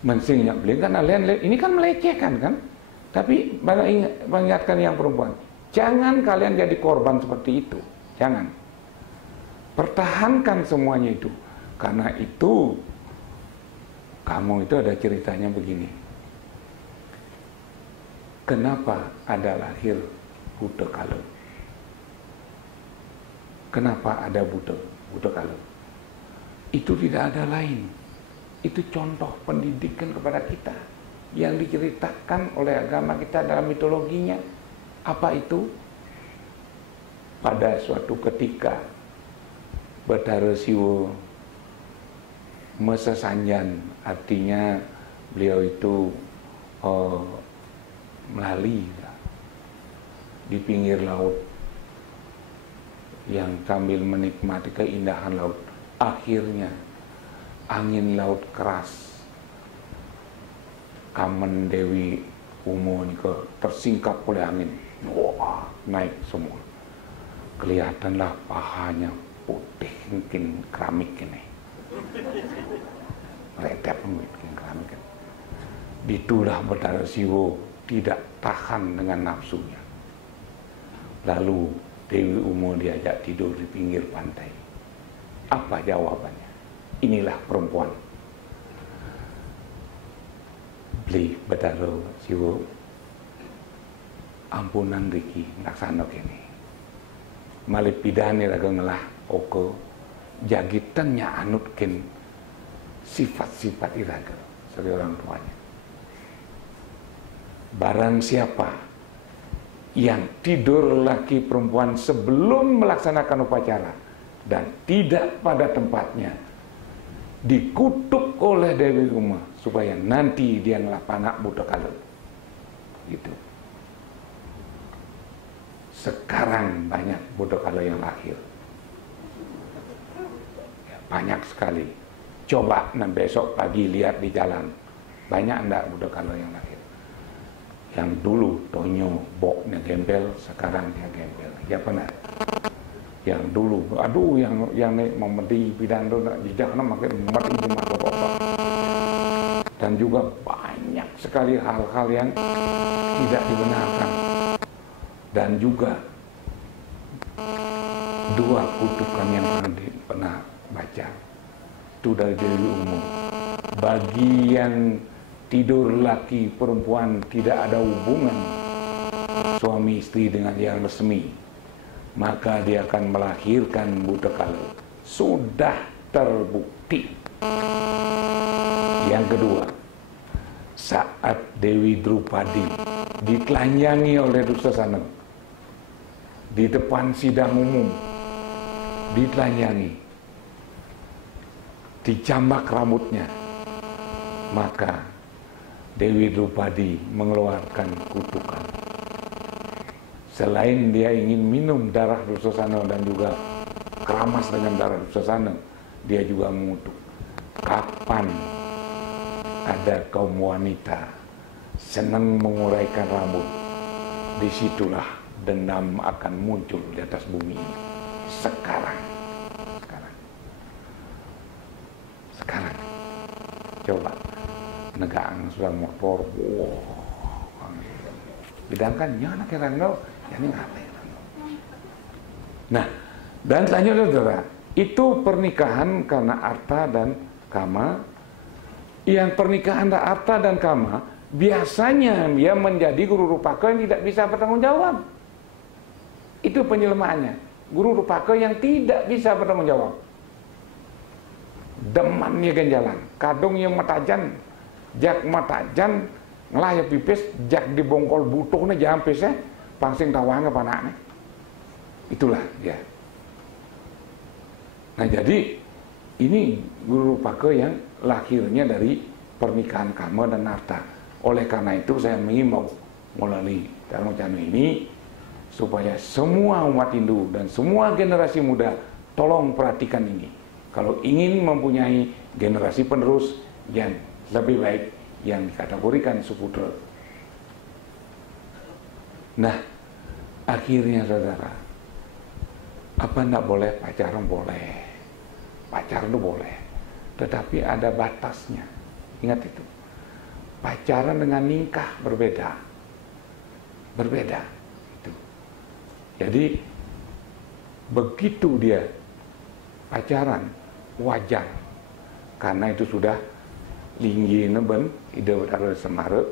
Mensingnya beli kan ini kan melecehkan kan. Tapi mengingatkan yang perempuan, jangan kalian jadi korban seperti itu. Jangan. Pertahankan semuanya itu. Karena itu kamu itu ada ceritanya begini. Kenapa ada lahir Buddha Kala? Kenapa ada Buddha Kala? Itu tidak ada lain. Itu contoh pendidikan kepada kita yang diceritakan oleh agama kita dalam mitologinya. Apa itu? Pada suatu ketika Bathara Siwa mesesanjan, artinya beliau itu melali di pinggir laut yang sambil menikmati keindahan laut. Akhirnya angin laut keras, Kamen Dewi Umo ini tersingkap oleh angin. Wah, naik semua. Kelihatanlah pahanya putih mungkin keramik ini. Retep mungkin keramik. Ditulah Bathara Siwa tidak tahan dengan nafsunya. Lalu Dewi Umo diajak tidur di pinggir pantai. Apa jawabannya? Inilah perempuan. Beli Bathara Siwa, ampunan Riki laksana kini. Malih pidane raga ngelah oko jagitannya anutkin sifat-sifat iraga sebagai orang tuanya. Barang siapa yang tidur laki perempuan sebelum melaksanakan upacara dan tidak pada tempatnya, dikutuk oleh Dewi Uma supaya nanti dia ngelapanak Buddha Kala. Gitu. Sekarang banyak Buddha Kala yang lahir. Ya, banyak sekali. Coba besok pagi lihat di jalan. Banyak enggak Buddha Kala yang lahir. Yang dulu Tonyo boknya gembel, sekarang dia gembel. Ya pernah. Yang dulu, aduh yang memedi bidan itu jejaknya makin mati ibu mata bapak. Dan juga banyak sekali hal-hal yang tidak dibenarkan. Dan juga dua kutukan yang pernah baca itu dari Dewi Umo. Bagi yang tidur laki perempuan tidak ada hubungan suami istri dengan yang resmi, maka dia akan melahirkan Buddha Kala. Sudah terbukti. Yang kedua, saat Dewi Drupadi ditelanjangi oleh Dursasana di depan sidang umum, ditelanjangi, dicambak rambutnya, maka Dewi Drupadi mengeluarkan kutukan. Selain dia ingin minum darah Dursasana dan juga keramas dengan darah Dursasana, dia juga mengutuk, kapan ada kaum wanita senang menguraikan rambut, disitulah dendam akan muncul di atas bumi ini. Sekarang. Coba negang sudah motor, bidangkan nyana kerangno, ini ngapain? Nah, dan selanjutnya saudara, itu pernikahan karena arta dan kama. Yang pernikahan arta dan kama biasanya dia menjadi guru rupaka yang tidak bisa bertanggung jawab. Itu penyelemahannya. Guru rupaka yang tidak bisa bertanggung jawab. Demannya ganjalan, kadung yang matajan, jak matajan, ngelah ya pipis, jak dibongkol butuhnya jangan pisah, pangsing tawangnya panaknya. Itulah dia. Nah jadi ini guru rupaka yang lahirnya dari pernikahan kama dan arta. Oleh karena itu saya mengimbau melalui Dharma Canu ini supaya semua umat Hindu dan semua generasi muda tolong perhatikan ini. Kalau ingin mempunyai generasi penerus yang lebih baik, yang dikategorikan Suputra. Nah, akhirnya saudara, apa enggak boleh pacaran? Boleh. Pacaran itu boleh. Tetapi ada batasnya. Ingat itu. pacaran dengan nikah berbeda. Berbeda. Itu. Jadi begitu dia pacaran wajar, karena itu sudah linggi neben ide udara semare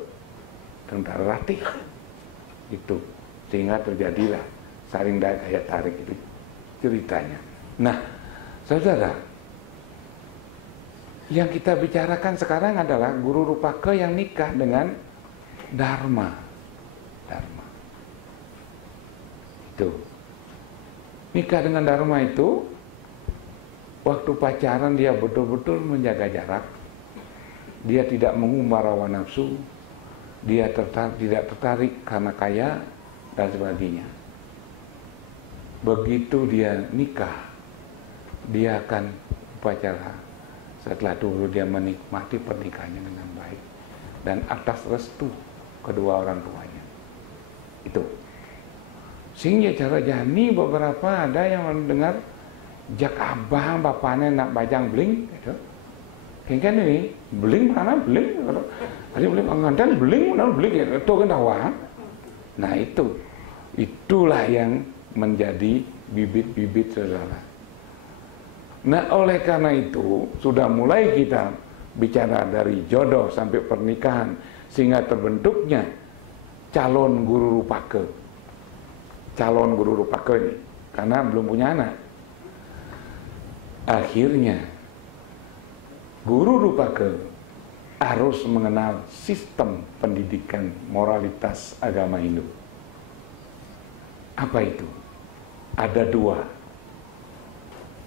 dan udara ratih itu, sehingga terjadilah saling daya tarik itu ceritanya. Nah, saudara, yang kita bicarakan sekarang adalah guru rupaka yang nikah dengan dharma. Dharma itu, nikah dengan dharma itu waktu pacaran dia betul-betul menjaga jarak, dia tidak mengumbar hawa nafsu, dia tidak tertarik karena kaya dan sebagainya. Begitu dia nikah, dia akan upacara. Setelah dulu dia menikmati pernikahannya dengan baik dan atas restu kedua orang tuanya. Itu. Sehingga cara jani beberapa ada yang mendengar jak abang bapaknya nak bajang beling gitu. Kan ini beling mana beling? Ada beling angandan beling mana beling itu kan dakwah. Nah itulah yang menjadi bibit-bibit saudara. Nah oleh karena itu sudah mulai kita bicara dari jodoh sampai pernikahan sehingga terbentuknya calon guru rupaka. Calon guru rupaka ini karena belum punya anak. Akhirnya guru rupaka harus mengenal sistem pendidikan moralitas agama Hindu. Apa itu? Ada dua.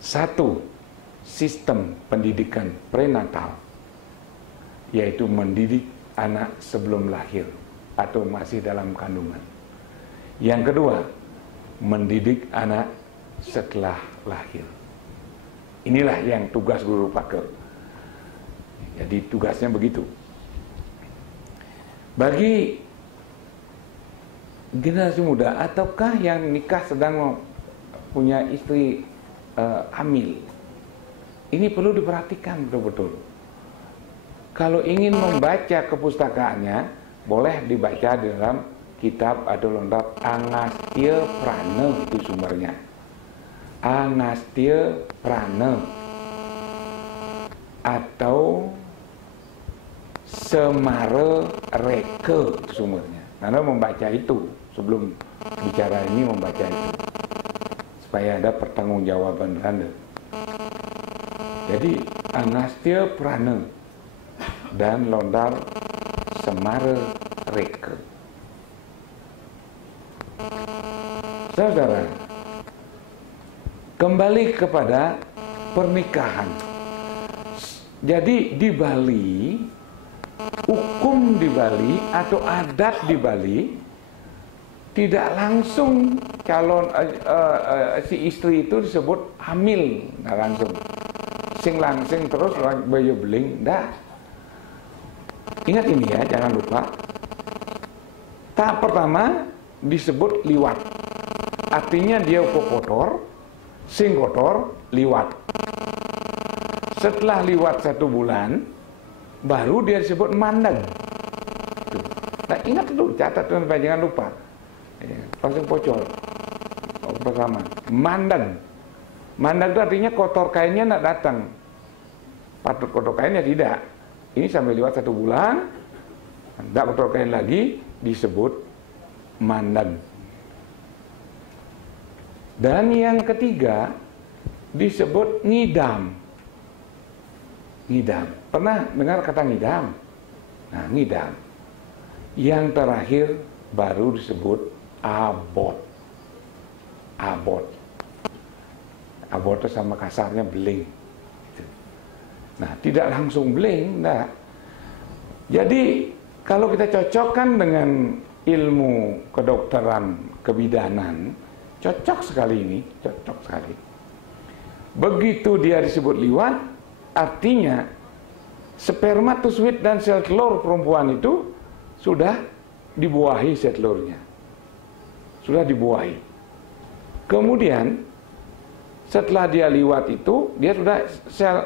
Satu, sistem pendidikan prenatal, yaitu mendidik anak sebelum lahir atau masih dalam kandungan. Yang kedua, mendidik anak setelah lahir. Inilah yang tugas guru rupaka. Jadi tugasnya begitu. Bagi generasi muda ataukah yang nikah sedang punya istri hamil, ini perlu diperhatikan betul-betul. Kalau ingin membaca kepustakaannya, boleh dibaca di dalam kitab atau lontar Agastya Prana, itu sumbernya. Agastya Prana atau Semara Reka, itu sumbernya. Anda membaca itu sebelum bicara ini, membaca itu supaya ada pertanggungjawaban Anda. Jadi Agastya Prana dan lontar Semara Reka. Saudara, kembali kepada pernikahan. Jadi di Bali, hukum di Bali atau adat di Bali tidak langsung calon si istri itu disebut hamil, nggak langsung. Sing langsing terus bayu beling, dah. Ingat ini ya, jangan lupa. Tahap pertama disebut liwat. Artinya dia kotor, sing kotor, liwat. Setelah liwat 1 bulan, baru dia disebut mandang. Nah ingat dulu, catat tuan, jangan lupa. Langsung bocor. Pertama, mandang. Mandang itu artinya kotor kainnya tidak datang. Patut kotor kainnya tidak. Ini sampai lewat 1 bulan, tidak kotor kain lagi, disebut mandang. Dan yang ketiga disebut ngidam. Ngidam. Pernah dengar kata ngidam? Nah, ngidam. Yang terakhir baru disebut abot. Abot. Abot itu sama kasarnya beling. Nah, tidak langsung beling, enggak. Jadi, kalau kita cocokkan dengan ilmu kedokteran, kebidanan, cocok sekali ini, cocok sekali. Begitu dia disebut liwat, artinya spermatozoid dan sel telur perempuan itu sudah dibuahi sel telurnya. Sudah dibuahi. Kemudian setelah dia liwat itu, dia sudah sel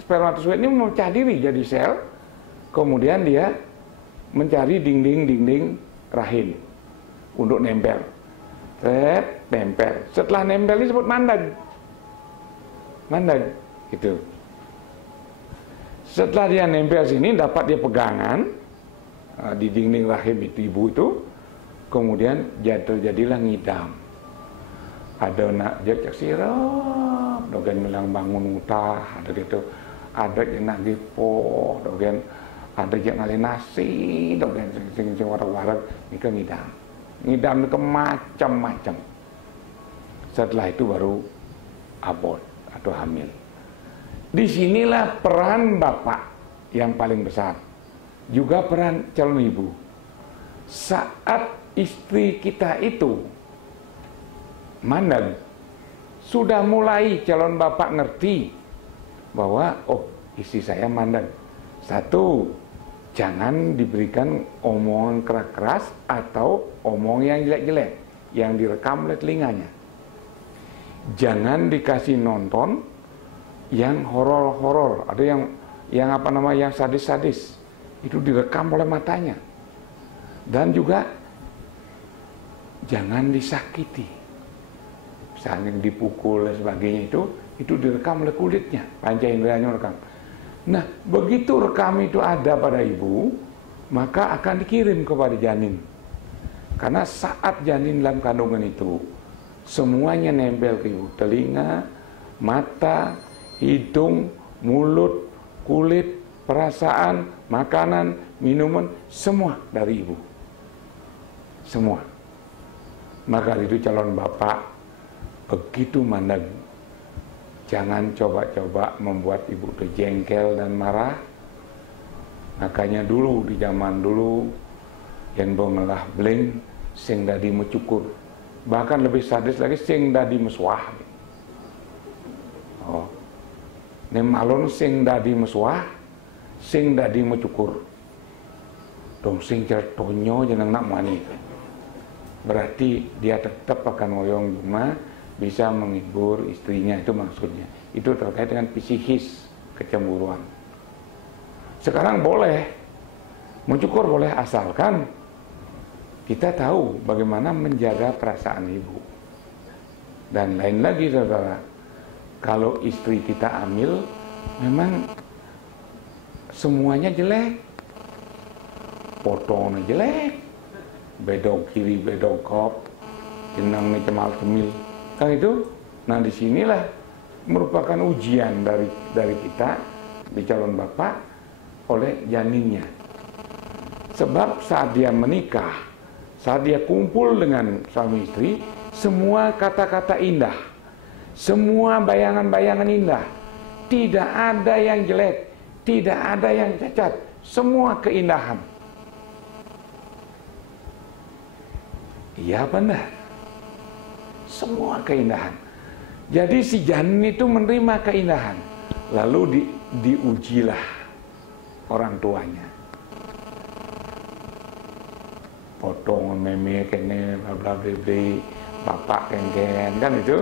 spermatozoid ini memecah diri jadi sel. Kemudian dia mencari dinding rahim untuk nempel. Nempel. Setelah nempel disebut mandag. Mandag, gitu. Setelah dia nempel sini, dapat dia pegangan di dinding rahim itu ibu itu, kemudian terjadilah ngidam. Ada nak jak sirap, dogen bilang bangun utah, ada gitu. Ada yang nak gipo, dogen ada yang ngalih nasi, dogen sing warak-warak, ini kan ngidam. Ngidam ke macam-macam. Setelah itu baru abort atau hamil. Disinilah peran bapak yang paling besar. Juga peran calon ibu. Saat istri kita itu mandang, sudah mulai calon bapak ngerti bahwa oh istri saya mandang. Satu, jangan diberikan omongan keras-keras atau omong yang jelek-jelek yang direkam oleh telinganya. Jangan dikasih nonton yang horor-horor, ada yang apa namanya yang sadis-sadis, itu direkam oleh matanya. Dan juga jangan disakiti, misalnya dipukul dan sebagainya, itu direkam oleh kulitnya, panca inderanya rekam. Nah, begitu rekam itu ada pada ibu, maka akan dikirim kepada janin. Karena saat janin dalam kandungan itu, semuanya nempel ke ibu. Telinga, mata, hidung, mulut, kulit, perasaan, makanan, minuman, semua dari ibu. Semua. Maka itu calon bapak begitu mandang. Jangan coba-coba membuat ibu itu jengkel dan marah. Makanya dulu, di zaman dulu, yang bengelah bling, sing dadi mecukur. Bahkan lebih sadis lagi, sing dadi meswah. Oh. Nemalon sing dadi meswah, sing dadi mecukur. Dong sing certonyo jeneng nak mani. Berarti dia tetap akan ngoyong cuma bisa menghibur istrinya, itu maksudnya. Itu terkait dengan psikis, kecemburuan. Sekarang boleh mencukur, boleh, asalkan kita tahu bagaimana menjaga perasaan ibu. Dan lain lagi saudara, kalau istri kita hamil, memang semuanya jelek, potongnya jelek, bedog kiri, bedog kop, jenang cemal cemil. Kan itu, nah disinilah merupakan ujian dari kita di calon bapak oleh janinnya. Sebab saat dia menikah, saat dia kumpul dengan suami istri, semua kata-kata indah, semua bayangan-bayangan indah, tidak ada yang jelek, tidak ada yang cacat, semua keindahan. Iya benar. Semua keindahan. Jadi si janin itu menerima keindahan, lalu diujilah orang tuanya. Potong meme kene bla bla bla, bapak kengken kan itu.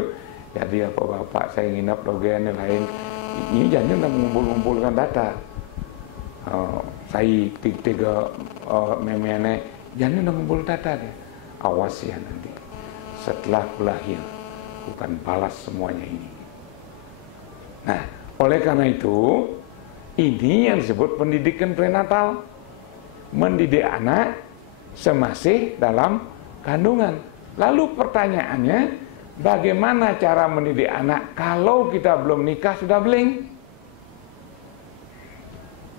Jadi apa bapak saya nginap dogen lain. Ini janin udah mengumpulkan data. Saya tiga meme ini janin udah mengumpul data dia. Awas ya nanti. Setelah lahir, bukan balas semuanya ini. Nah, oleh karena itu, ini yang disebut pendidikan prenatal. Mendidik anak semasih dalam kandungan. Lalu pertanyaannya, bagaimana cara mendidik anak kalau kita belum nikah sudah beling?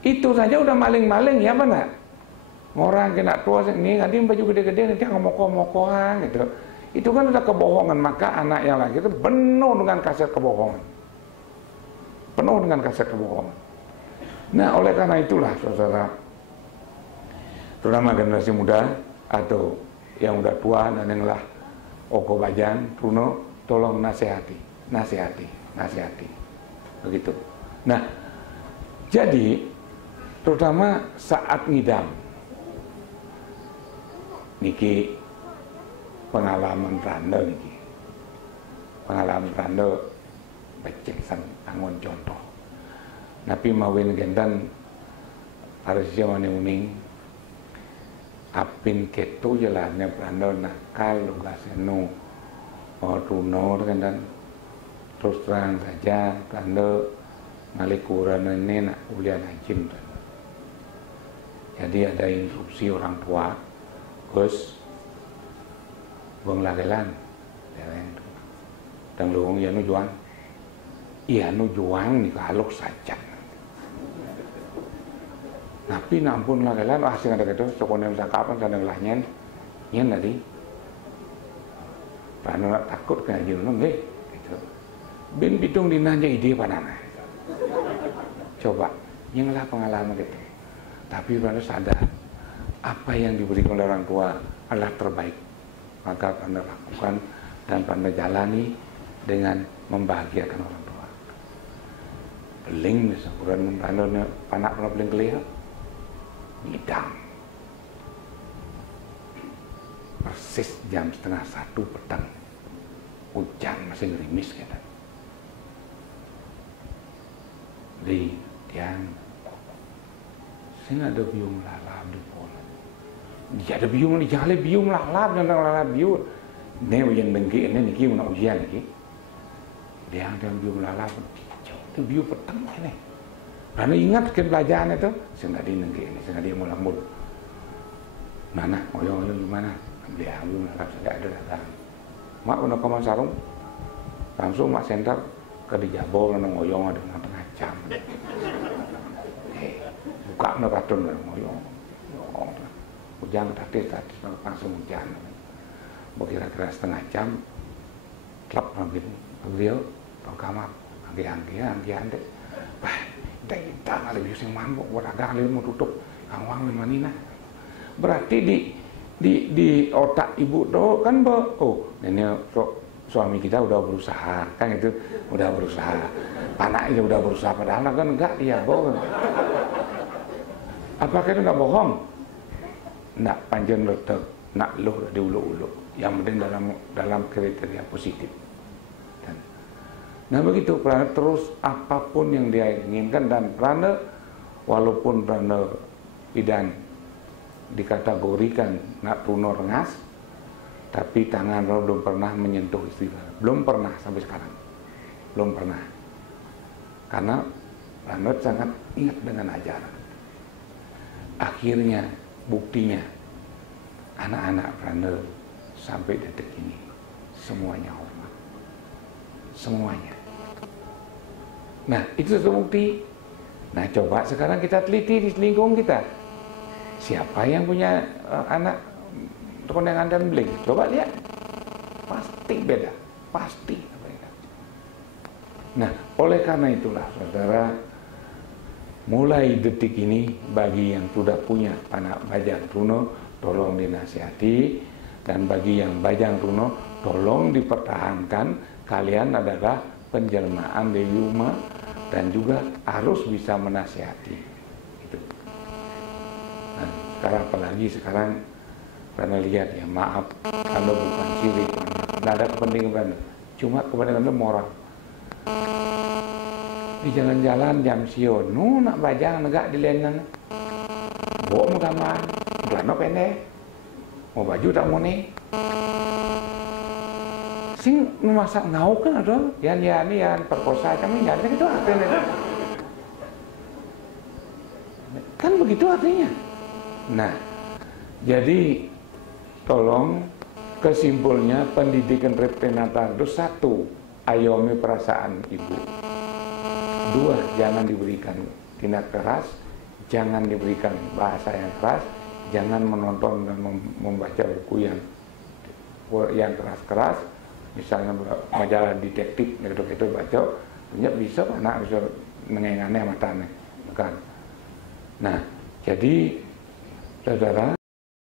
Itu saja udah maling-maling, ya benar? Orang kena tua, ini nanti baju gede-gede, nanti ngomong-ngomongan gitu. Itu kan ada kebohongan, maka anak yang laki itu penuh dengan kaset kebohongan. Penuh dengan kaset kebohongan. Nah, oleh karena itulah, saudara, terutama generasi muda atau yang udah tua dan yang lah Oko Bajang, Truno, tolong nasihati. Begitu. Nah, jadi, terutama saat ngidam, niki pengalaman randa niki. Pengalaman randa becek sang angon contoh. Napi mawin gentan harus zaman uning apin ketu jalannya Prando nakal lugaseno Truno kan, dan terus terang saja Prando malikuran ini nak ulian hajim. Jadi ada instruksi orang tua, Gus, buang lagelan, dan luang ya nu juang, iya nu juang ni kalok saja. Tapi nampun lagelan, asing ada gitu, sokonem sakapan kadang lahnyen, nyen tadi, Prano nak takut kena junung deh, gitu. Ben pitung dinanya ide panana. Coba, yang lah pengalaman gitu. Tapi Prano sadar apa yang diberikan oleh orang tua adalah terbaik, maka Prano lakukan dan Prano jalani dengan membahagiakan orang tua. Beling sekurang Prano panak Prano beling kelihatan ngidam persis jam 12:30 petang, hujan masih gerimis kan. Di tiang sing ada biung lalap di pola. Dia ada biung ni jale biung lalap dan lalap biung. Ne ujian dengki ne niki nak ujian niki. Dia ada biung lalap. Itu biung petang ni. Karena ingat ke pelajaran itu, sing tadi nengki ini, sing tadi mulambul. Mana oyong gimana? Dia biung lalap saja ada datang. Mak nak kaman sarung. Langsung mak sentar ke dijabol nang oyong ada tengah jam. Buka nak katun kan moyong, hujan tadi langsung hujan. Kira-kira setengah jam, klap lagi beliau ke kamar, anggi-anggian deh. Bah, kita ngalih sing mambuk, waraga ngalih mau tutup, awang manina. Berarti di otak ibu tuh kan ini suami kita udah berusaha, kan itu udah berusaha. Anak itu udah berusaha, padahal kan enggak, dia bohong. Apakah itu nggak bohong? Nak panjang letak, nak luh diuluk-uluk. Yang penting dalam kriteria positif. Nah begitu, Prana terus apapun yang dia inginkan, dan Prana walaupun Prana bidan dikategorikan nak Truno rengas, tapi tangan Prana belum pernah menyentuh istri Prana. Belum pernah sampai sekarang. Belum pernah. Karena Prana sangat ingat dengan ajaran. Akhirnya, buktinya, anak-anak Prana sampai detik ini semuanya hormat, semuanya. Nah, itu satu bukti. Nah, coba sekarang kita teliti di lingkungan kita. Siapa yang punya anak kondengan dan beling? Coba lihat, pasti beda, pasti beda. Nah, oleh karena itulah, saudara, mulai detik ini bagi yang sudah punya anak Bajang Truno, tolong dinasihati, dan bagi yang Bajang Truno, tolong dipertahankan. Kalian adalah penjelmaan Dewi Uma dan juga harus bisa menasihati. Itu. Nah, sekarang apalagi sekarang Prana lihat ya, maaf kalau bukan sirik, tidak ada kepentingan Prana, cuma kepentingan moral. Di jalan-jalan jam sio, nak bajang negak di lenan, bawa mau gambar, celana pendek, mau baju tak mau nih, sing memasak ngau kan ada, yan perkosa kami yan kan itu artinya, kan begitu artinya. Nah, jadi tolong kesimpulannya pendidikan prenatal itu satu, ayomi perasaan ibu. Dua, jangan diberikan tindak keras, jangan diberikan bahasa yang keras, jangan menonton dan membaca buku yang keras-keras, misalnya majalah detektif, gitu baca, punya bisa anak bisa nengengane matanya, bukan. Nah, jadi saudara,